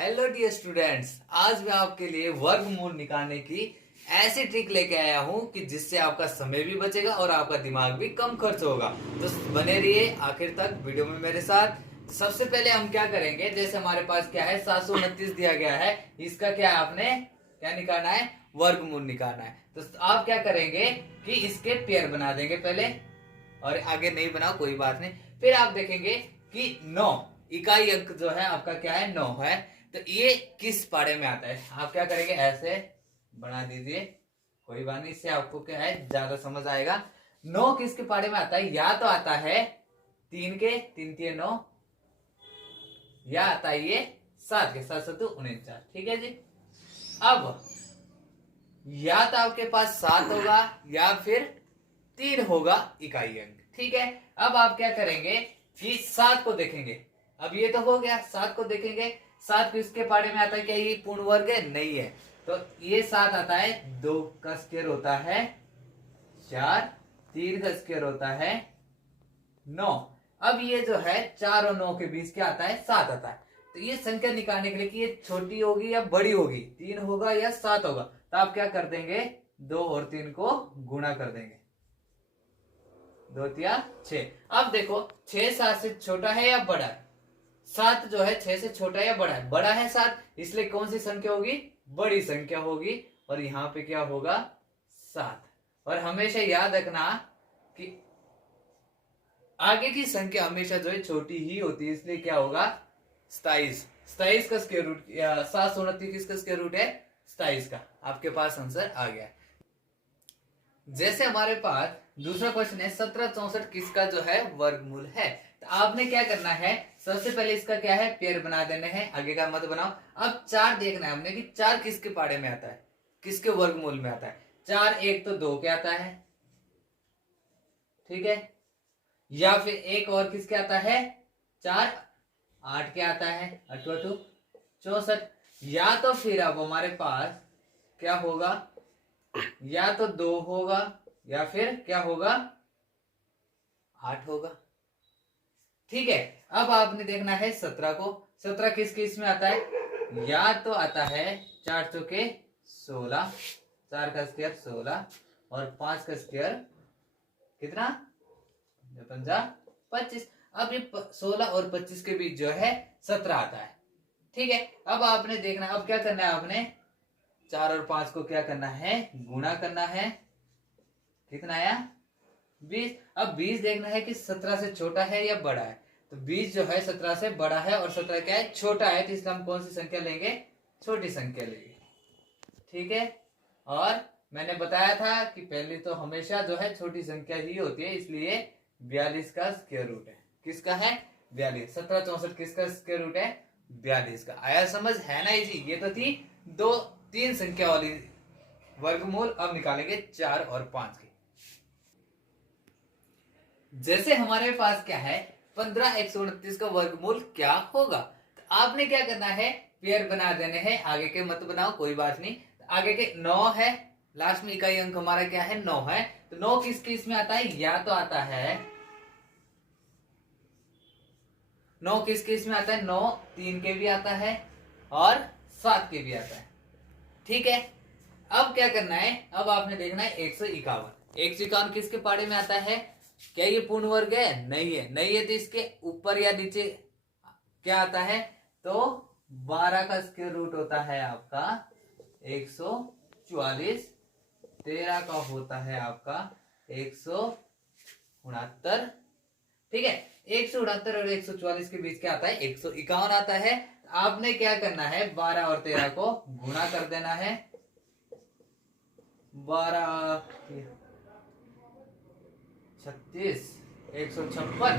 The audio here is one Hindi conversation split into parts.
हेलो डियर स्टूडेंट्स, आज मैं आपके लिए वर्गमूल निकालने की ऐसी ट्रिक लेके आया हूं कि जिससे आपका समय भी बचेगा और आपका दिमाग भी कम खर्च होगा। तो बने रहिए आखिर तक वीडियो में मेरे साथ। सबसे पहले हम क्या करेंगे, जैसे हमारे पास क्या है 729 दिया गया है, इसका क्या है आपने क्या निकालना है, वर्गमूल निकालना है। तो आप क्या करेंगे कि इसके पेयर बना देंगे पहले, और आगे नहीं बनाओ कोई बात नहीं। फिर आप देखेंगे कि 9 इकाई अंक जो है आपका क्या है 9 है। तो ये किस पारे में आता है, आप क्या करेंगे ऐसे बना दीजिए, कोई बात नहीं, इससे आपको क्या है ज्यादा समझ आएगा। 9 किसके पारे में आता है, या तो आता है 3 के 3 3 9, या आता है ये 7 के 7 7 49। ठीक है जी। अब या तो आपके पास 7 होगा या फिर 3 होगा इकाई अंक। ठीक है। अब आप क्या करेंगे कि 7 को देखेंगे। अब ये तो हो गया, 7 को देखेंगे। 7 किसके पारे में आता है, क्या ये पूर्ण वर्ग है, नहीं है। तो ये 7 आता है, 2 का स्क्वायर होता है 4, 3 का स्क्वायर होता है 9। अब ये जो है 4 और 9 के बीच क्या आता है, 7 आता है। तो ये संख्या निकालने के लिए कि ये छोटी होगी या बड़ी होगी, 3 होगा या 7 होगा, तो आप क्या कर देंगे, 2 और 3 को गुणा कर देंगे, 2 तिया 6। अब देखो 6 7 से छोटा है या बड़ा है, 7 जो है 6 से छोटा है या बड़ा है, बड़ा है 7, इसलिए कौन सी संख्या होगी, बड़ी संख्या होगी। और यहां पे क्या होगा 7। और हमेशा याद रखना कि आगे की संख्या हमेशा जो है छोटी ही होती है, इसलिए क्या होगा 27। 27 का स्क्वायर रूट, 729 किसका स्क्वायर रूट है, 27 का। आपके पास आंसर आ गया। जैसे हमारे पास दूसरा क्वेश्चन है 1764 किसका जो है वर्गमूल है। तो आपने क्या करना है, सबसे पहले इसका क्या है पेयर बना देने हैं, आगे का मत बनाओ। अब 4 देखना है हमने कि 4 किसके पाड़े में आता है, किसके वर्गमूल में आता है। 4 एक तो 2 के आता है, ठीक है, या फिर एक और किसके आता है, 4 8 के आता है, 8 2 64। या तो फिर अब हमारे पास क्या होगा, या तो 2 होगा या फिर क्या होगा 8 होगा। ठीक है। अब आपने देखना है 17 को। 17 किस किस में आता है, या तो आता है 4 चौके 16, 4 का स्क्वायर 16 और 5 का स्क्वायर कितना, 25। अब ये 16 और 25 के बीच जो है 17 आता है। ठीक है। अब आपने देखना, अब क्या करना है, आपने 4 और 5 को क्या करना है, गुणा करना है, कितना आया 20। अब 20 देखना है कि 17 से छोटा है या बड़ा है। तो 20 जो है 17 से बड़ा है और 17 क्या है, छोटा है, तो इसलिए हम कौन सी संख्या लेंगे, छोटी संख्या लेंगे। ठीक है। और मैंने बताया था कि पहले तो हमेशा जो है छोटी संख्या ही होती है, इसलिए 42 का स्क्वायर रूट है, किसका है 42। 1764 किसका स्क्वायर रूट है, 42 का। आया समझ, है ना इजी। ये तो थी 2 3 संख्या वाली वर्गमूल। अब निकालेंगे 4 और 5 की। जैसे हमारे पास क्या है 15 129 का वर्गमूल क्या होगा। तो आपने क्या करना है, पेयर बना देने हैं, आगे के मत बनाओ कोई बात नहीं। आगे के 9 है, लास्ट में इकाई अंक हमारा क्या है 9 है। तो 9 किस किस में आता है, या तो आता है 9 किस किस में आता है, 9 3 के भी आता है और 7 के भी आता है। ठीक है। अब क्या करना है, अब आपने देखना है 151। 151 किसके पाड़े में आता है, क्या ये पूर्ण वर्ग है, नहीं है, नहीं है, तो इसके ऊपर या नीचे क्या आता है, तो 12 का स्क्वायर रूट होता है आपका 144, 13 का होता है आपका 169। ठीक है। 169 और 144 के बीच क्या आता है, 151 आता है। आपने क्या करना है, 12 और 13 को गुणा कर देना है, 12 36 156।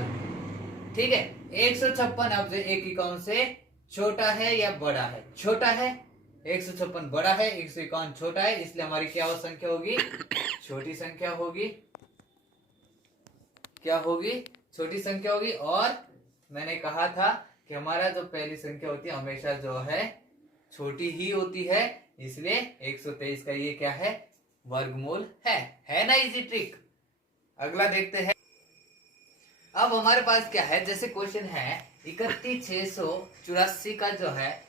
ठीक है। 156 अब 151 से छोटा है या बड़ा है, छोटा है। 156 बड़ा है, 151 छोटा है, इसलिए हमारी क्या हो संख्या होगी, छोटी संख्या होगी। क्या होगी, छोटी संख्या होगी। और मैंने कहा था कि हमारा जो पहली संख्या होती है हमेशा जो है छोटी ही होती है, इसलिए 123 का ये क्या है वर्गमूल है ना इजी ट्रिक। अगला देखते हैं। अब हमारे पास क्या है, जैसे क्वेश्चन है 31,684 का जो है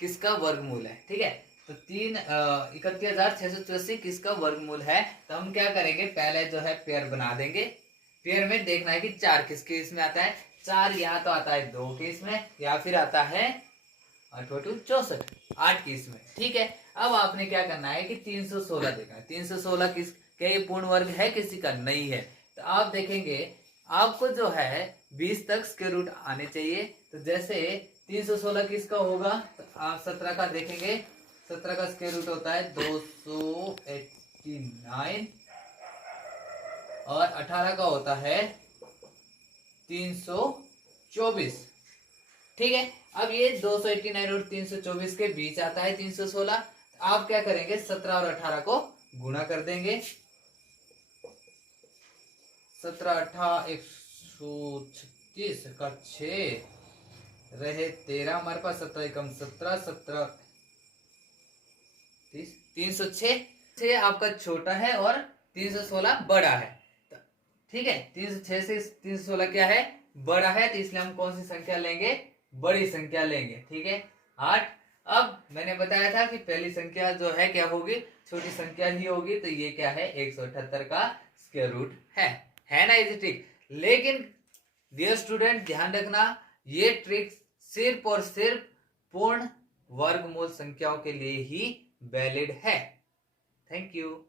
किसका वर्गमूल है। ठीक है, तो 31,684 किसका वर्गमूल है। तो हम क्या करेंगे, पहले जो है पेयर बना देंगे। पेयर में देखना है कि 4 किसके इसमें आता है। 4 या तो आता है 2 के इसमें, या फिर आता है 8 × 2 64, 8 की इसमें। ठीक है, अब आपने क्या करना है कि 316 देखना है। 316 किस क्या ये पूर्ण वर्ग है, किसी का नहीं है। तो आप देखेंगे आपको जो है 20 तक स्क्वायर रूट आने चाहिए। तो जैसे 316 किसका होगा, तो आप 17 का देखेंगे। 17 का स्क्वायर रूट होता है 289 और 18 का होता है 324। ठीक है, अब ये 289 और 324 के बीच आता है 316। आप क्या करेंगे, 17 और 18 को गुणा कर देंगे। 17 18 136 का 6 रहे 13 हमारे पास, 17 एकम 17, 17 30, 306। 6 आपका छोटा है और 316 बड़ा है। ठीक है, 306 से 316 क्या है, बड़ा है। तो इसलिए हम कौन सी संख्या लेंगे, बड़ी संख्या लेंगे। ठीक है, 8। अब मैंने बताया था कि पहली संख्या जो है क्या होगी, छोटी संख्या ही होगी। तो ये क्या है, 178 का स्क्वायर रूट है ना इजी ट्रिक। लेकिन डियर स्टूडेंट ध्यान रखना, ये ट्रिक सिर्फ और सिर्फ पूर्ण वर्गमूल संख्याओं के लिए ही वैलिड है। Thank you.